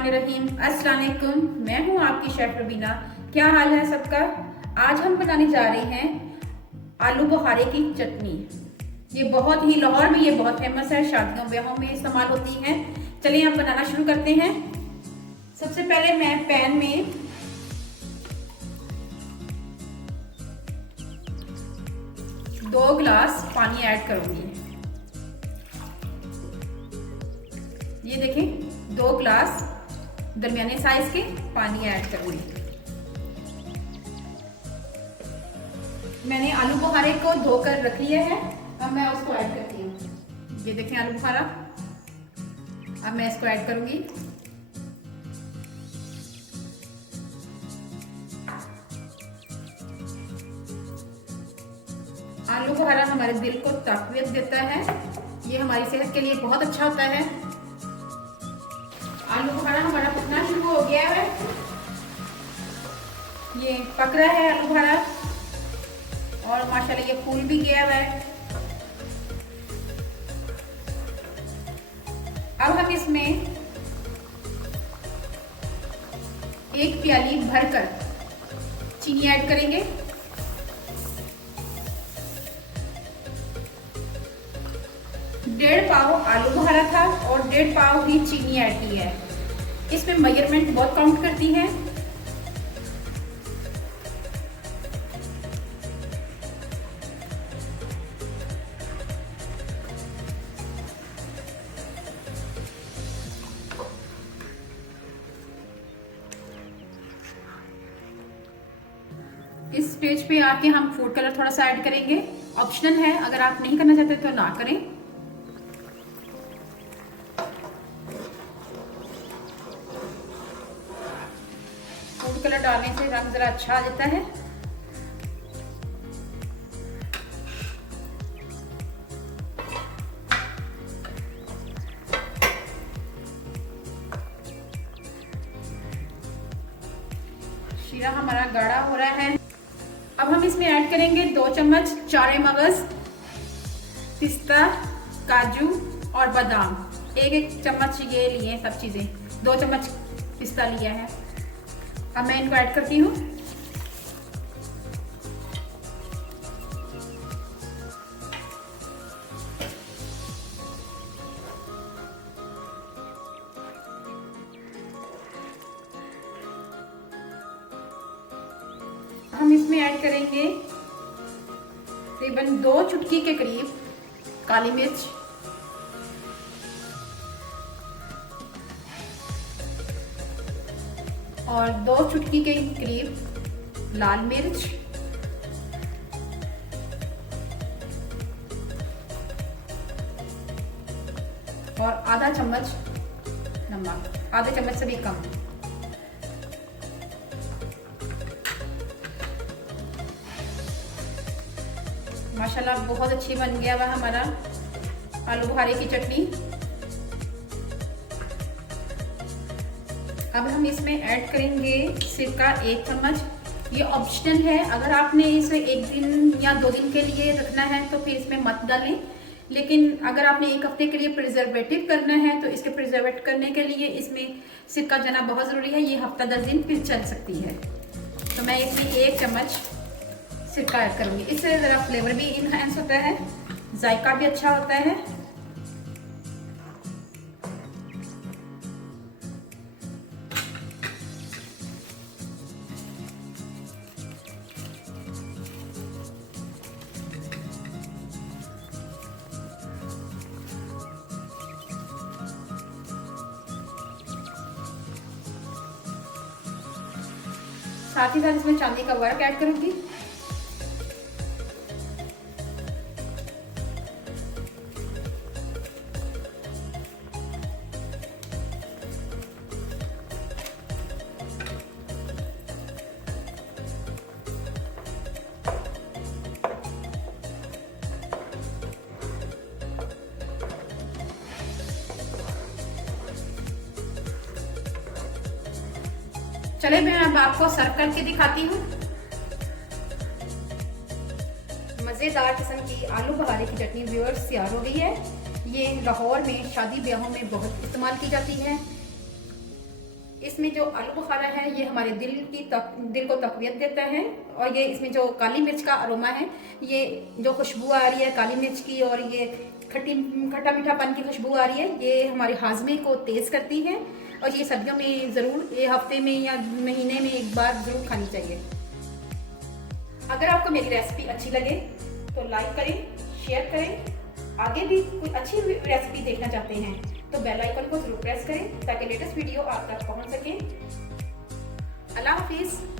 बिस्मिल्लाहिर्रहमानिर्रहीम। अस्सलाम वालेकुम। मैं हूं आपकी शेफ रुबीना। क्या हाल है सबका? आज हम बनाने जा रहे हैं आलू बुखारे की चटनी। ये बहुत ही लाहौर में ये बहुत फेमस है, शादियों ब्याहों में इस्तेमाल होती है। चलिए हम बनाना शुरू करते हैं। सबसे पहले मैं पैन में दो गिलास पानी ऐड करूंगी। ये देखें, 2 गिलास दरमियाने साइज के पानी ऐड करूंगी। मैंने आलू बुखारे को धोकर रख लिया है, अब मैं उसको ऐड करती हूँ। ये देखें आलू बुखारा, अब मैं इसको ऐड करूंगी। आलू बुखारा हमारे दिल को ताकत देता है, ये हमारी सेहत के लिए बहुत अच्छा होता है। आलू बुखारा हमारा पकना शुरू हो गया है, ये पक रहा है आलू बुखारा और माशाल्लाह ये फूल भी गया हुआ है। अब हम इसमें 1 प्याली भरकर चीनी ऐड करेंगे। डेढ़ पाव आलू बुखारा था और 1.5 पाव ही चीनी ऐड की है। इसमें मेजरमेंट बहुत काउंट करती है। इस स्टेज पे आके हम फूड कलर थोड़ा सा ऐड करेंगे, ऑप्शनल है, अगर आप नहीं करना चाहते तो ना करें। फूड कलर डालने से रंग जरा अच्छा आ जाता है। शीरा हमारा गाढ़ा हो रहा है। अब हम इसमें ऐड करेंगे 2 चम्मच चारे मगज, पिस्ता, काजू और बादाम। 1-1 चम्मच ये लिए सब चीजें, 2 चम्मच पिस्ता लिया है। अब मैं इनको ऐड करती हूँ। हम इसमें ऐड करेंगे तकरीबन 2 चुटकी के करीब काली मिर्च, और 2 चुटकी के करीब लाल मिर्च, और आधा चम्मच नमक, आधे चम्मच से भी कम। माशाल्लाह बहुत अच्छी बन गया हुआ हमारा आलू बुखारे की चटनी। अब हम इसमें ऐड करेंगे सिरका 1 चम्मच। ये ऑप्शनल है, अगर आपने इसे 1 दिन या 2 दिन के लिए रखना है तो फिर इसमें मत डालें, लेकिन अगर आपने 1 हफ्ते के लिए प्रिजर्वेटिव करना है तो इसके प्रिजर्वेट करने के लिए इसमें सिरका जाना बहुत ज़रूरी है। ये हफ्ता 10 दिन फिर चल सकती है। तो मैं इसमें 1 चम्मच सिरका ऐड करूँगी। इससे ज़रा फ्लेवर भी इनहेंस होता है, जायका भी अच्छा होता है। साथ ही साथ इसमें चांदी का वर्क ऐड करूंगी। चले मैं अब आपको सर्व करके दिखाती हूँ। मज़ेदार किस्म की आलू बुखारे की चटनी व्यूअर्स तैयार हो गई है। ये लाहौर में शादी ब्याहों में बहुत इस्तेमाल की जाती है। इसमें जो आलू बुखारा है ये हमारे दिल को तकवीत देता है, और ये इसमें जो काली मिर्च का अरोमा है, ये जो खुशबू आ रही है काली मिर्च की, और ये खट्टा मीठापन की खुशबू आ रही है, ये हमारे हाजमे को तेज़ करती है। और ये सर्दियों में ज़रूर, ये हफ्ते में या महीने में एक बार ज़रूर खानी चाहिए। अगर आपको मेरी रेसिपी अच्छी लगे तो लाइक करें, शेयर करें। आगे भी कोई अच्छी रेसिपी देखना चाहते हैं तो बेल आइकन को जरूर प्रेस करें ताकि लेटेस्ट वीडियो आप तक पहुंच सके। अल्लाह हाफिज़।